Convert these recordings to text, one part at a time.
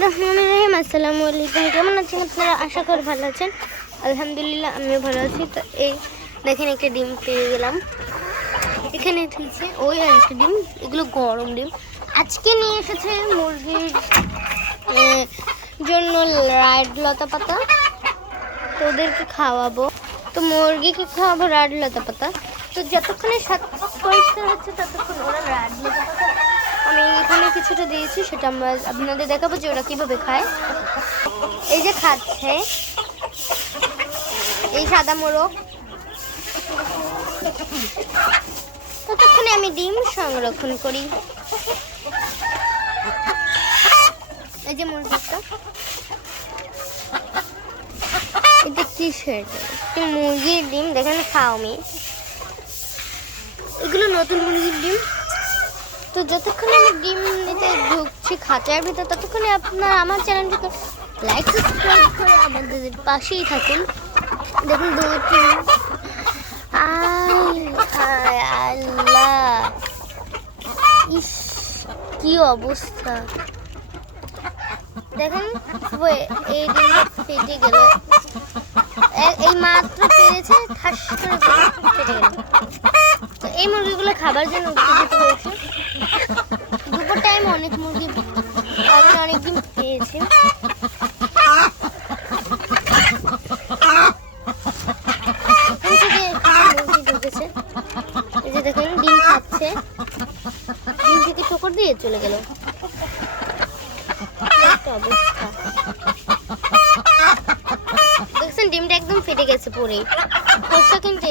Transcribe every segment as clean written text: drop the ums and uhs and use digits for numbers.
বিসমিল্লাহিররহমানিররহিম। আসসালামু আলাইকুম। কেমন আছেন আপনারা? আশা করি ভালো আছেন। আলহামদুলিল্লাহ আমিও ভালো আছি। তো এই দেখেন একটা ডিম পেয়ে গেলাম, এখানে থুইছে ওই আর একটা ডিম, এগুলো গরম ডিম। আজকে নিয়ে এসেছে মুরগির জন্য রাড লতা পাতা, তো ওদেরকে খাওয়াবো। তো মুরগিকে খাওয়াবো রাড লতা পাতা। তো যতক্ষণে স্বাদ পরিষ্কার হচ্ছে ততক্ষণ ওরা রাড লতা পাতা আমি এখানে কিছুটা দিয়েছি, সেটা আমরা আপনাদের দেখাবো যে ওরা কীভাবে খায়। এই যে খাচ্ছে এই সাদা মোরগ। ততক্ষণে আমি ডিম সংরক্ষণ করি। এই যে মুরগিটা, এটা কিসের? মুরগির ডিম, দেখেন ফার্মি, এগুলো নতুন মুরগির ডিম। তো যতক্ষণে আমি ডিম নিতে ঢুকছি খাঁচার ভিতর, ততক্ষণে আপনারা আমার চ্যানেলটিকে লাইক সাবস্ক্রাইব করে আমাদের পাশেই থাকুন। দেখুন দুটি, আল্লাহ ইস কি অবস্থা! দেখেন এই ডিমটা ফেটে গেল, এই মাত্র পেরেছে, ঠাস করে ফেটে গেল। তো এই মুরগিগুলো খাবার জন্য উত্তেজিত হয়েছে। দুপুর টাইম অনেক মুরগি আমি অনেকদিন পেয়েছি। মুরগি ঢুকেছে, এই যে দেখেন ডিম খাচ্ছে, ডিম থেকে ঠোকর দিয়ে চলে গেল। অবস্থা দেখছেন, ডিমটা একদম ফেটে গেছে পরে খোসা। কিন্তু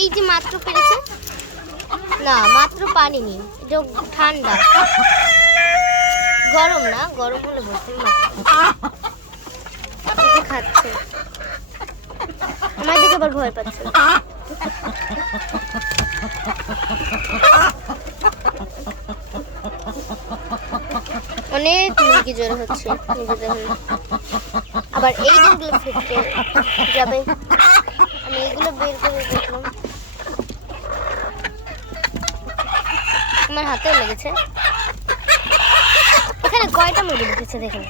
এই যে মাত্র পেরেছে, না মাত্র পানিনি, এটা ঠান্ডা, গরম না, গরম হলে বলতে খাচ্ছে। আমার দিকে আবার ভয় পাচ্ছে। অনেক মুরগি জোর হচ্ছে, আবার এই ডিমগুলো ফেটে যাবে। আমি এগুলো বের করে দেখলাম, আমার হাতেও লেগেছে। এখানে কয়টা মুরগি ঢুকেছে দেখেন,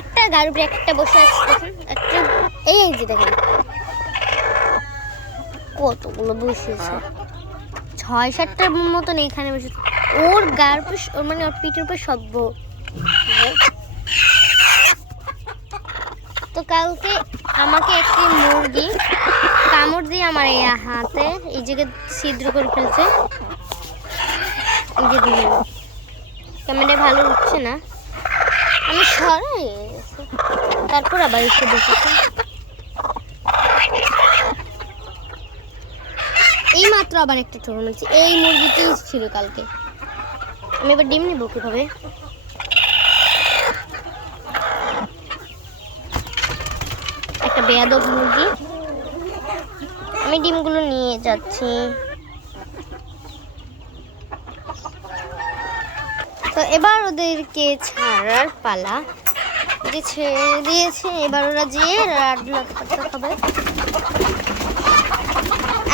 একটা গাড়ির উপরে একটা বসে আছে, দেখেন একটা, এই যে দেখেন কতগুলো বসেছে, 6-7টার মতন এইখানে বসে। ওর গার উপর, ওর মানে ওর পিঠের উপর সব। তো কালকে আমাকে একটি মুরগি কামড় দিয়ে আমার এই হাতে এই জায়গায় ছিদ্র করে ফেলছে। এই যে ক্যামেরায় ভালো উঠছে না, আমি সরাই গেছি, তারপর আবার এসে দেখেছি। এই মাত্র আবার একটা ঠোকর মারছে, এই মুরগিটাই ছিল কালকে। আমি এবার ডিম নেবো কিভাবে? একটা বেয়াদব মুরগি, আমি ডিমগুলো নিয়ে যাচ্ছি। তো এবার ওদেরকে ছাড়ার পালা, যে ছেড়ে দিয়েছে, এবার ওরা যেয়ে রাড লতা খাবে।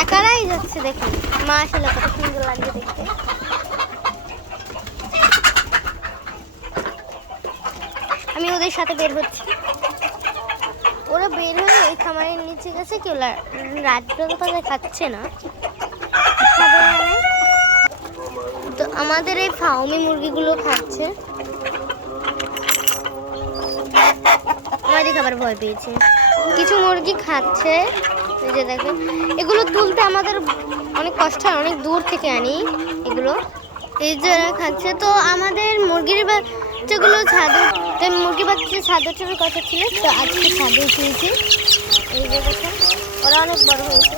একারাই যাচ্ছে, দেখুন মাশাআল্লাহ কত সুন্দর লাগছে দেখতে। আমি ওদের সাথে বের হচ্ছি, ওরা বের হয়ে ওই খামারের নিচে গেছে। কেউ রাড লতা পাতা খাচ্ছে না, তো আমাদের এই ফার্মি মুরগিগুলো খাচ্ছে। আমাদের খাবার ভয় পেয়েছে, কিছু মুরগি খাচ্ছে। এই যে দেখেন, এগুলো তুলতে আমাদের অনেক কষ্ট হয়, অনেক দূর থেকে আনি এগুলো। এই যে খাচ্ছে। তো আমাদের মুরগির বাচ্চাগুলো ছাদে, মুরগি বাচ্চা ছাদে ওঠার কথা ছিল, তো আজকে ছাদে উঠিয়েছি। এই যে দেখেন ওরা অনেক বড় হয়েছে।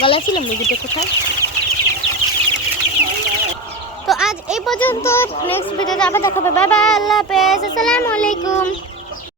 গলা ছিল মুরগিটা কোথায়? তো আজ এই পর্যন্ত, নেক্সট ভিডিওতে আবার দেখাবে। বাই বাই, আল্লাহ হাফেজ, আসসালামু আলাইকুম।